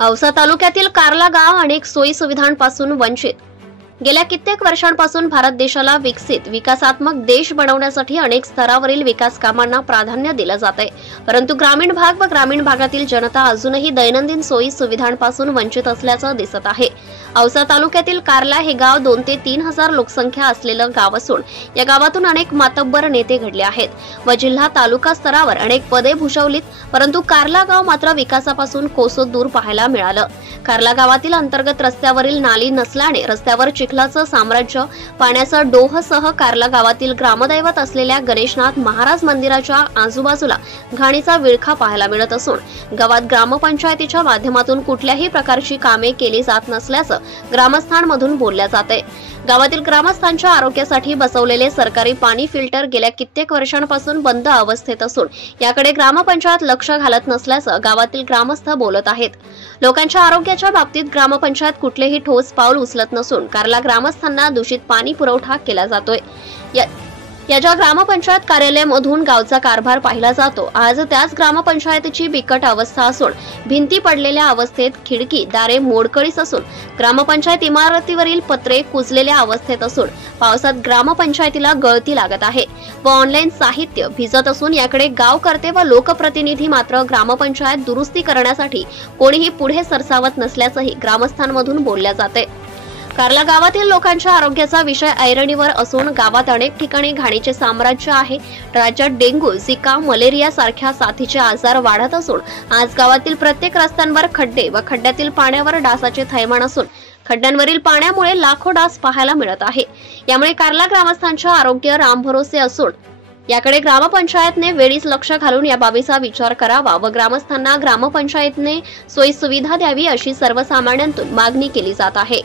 औसा तालुक्यातील कार्ला गाव अनेक सोयी सुविधांपासून वंचित। गेल्या कित्येक वर्षांपासून भारत देशाला विकसित विकासात्मक देश बनवण्यासाठी अनेक स्तरावरील विकास कामांना प्राधान्य दिले जाते, परंतु ग्रामीण भाग व ग्रामीण भागातील जनता अजूनही दैनंदिन सोयी सुविधांपासून वंचित असल्याचं दिसत आहे। औसा तालुक्यातील कार्ला हे गाव 2 ते 3 हजार लोकसंख्या असलेलं गाव असून या गावातून अनेक मातब्बर नेते घडले आहेत व जिल्हा तालुका स्तरावर अनेक पदे भूषवलीत, परंतु कार्ला गाव मात्र विकासापासून कोसोत दूर पाहायला मिळालं। कार्ला गावातील अंतर्गत रस्त्यावरील नाली नसल्याने रस्त्यावर चिखलाचं साम्राज्य, पाण्याचा डोहसह कार्ला गावातील ग्रामदैवत असलेल्या गणेशनाथ महाराज मंदिराच्या आजूबाजूला घाणीचा विळखा पाहायला मिळत असून गावात ग्रामपंचायतीच्या माध्यमातून कुठल्याही प्रकारची कामे केली जात नसल्याचं ग्रामस्थांमधून बोलल्या जाते। गावातील ग्रामस्थांच्या आरोग्यासाठी बसवलेले सरकारी पाणी फिल्टर गेल्या कित्येक वर्षांपासून बंद अवस्थेत असून याकडे ग्रामपंचायत लक्ष घालत नसल्याचं गावातील ग्रामस्थ बोलत आहेत। लोकांच्या आरोग्याच्या बाबतीत ग्रामपंचायत कुठलेही ठोस पाऊल उचलत नसून कार्ला ग्रामस्थांना दूषित पाणी पुरवठा केला जातोय। याच्या ग्रामपंचायत कार्यालयामधून गावचा कारभार पाहिला जातो। आज त्याच ग्रामपंचायतीची बिकट अवस्था असून भिंती पडलेल्या अवस्थेत, खिडकी दारे मोडकळीस असून ग्रामपंचायत इमारतीवरील पत्रे कुजलेल्या अवस्थेत असून पावसात ग्रामपंचायतीला गळती लागत आहे व ऑनलाईन साहित्य भिजत असून याकडे गावकर्ते व लोकप्रतिनिधी मात्र ग्रामपंचायत दुरुस्ती करण्यासाठी कोणीही पुढे सरसावत नसल्याचंही ग्रामस्थांमधून बोलल्या जाते। कार्ला गावातील लोकांच्या आरोग्याचा विषय ऐरणीवर असून गावात अनेक ठिकाणी घाणीचे साम्राज्य आहे। राज्यात डेंग्यू, झिका, मलेरिया सारख्या साथीचे आजार वाढत असून आज गावातील प्रत्येक रस्त्यांवर खड्डे व खड्ड्यातील पाण्यावर डासाचे थैमान असून खड्ड्यांवरील पाण्यामुळे लाखो डास पाहायला मिळत आहे। यामुळे कार्ला ग्रामस्थांचे आरोग्य रामभरोसे असून याकडे ग्रामपंचायतने वेळीच लक्ष घालून या बाबीचा विचार करावा व ग्रामस्थांना ग्रामपंचायतने सोयी सुविधा द्यावी अशी सर्वसामान्यांतून मागणी केली जात आहे।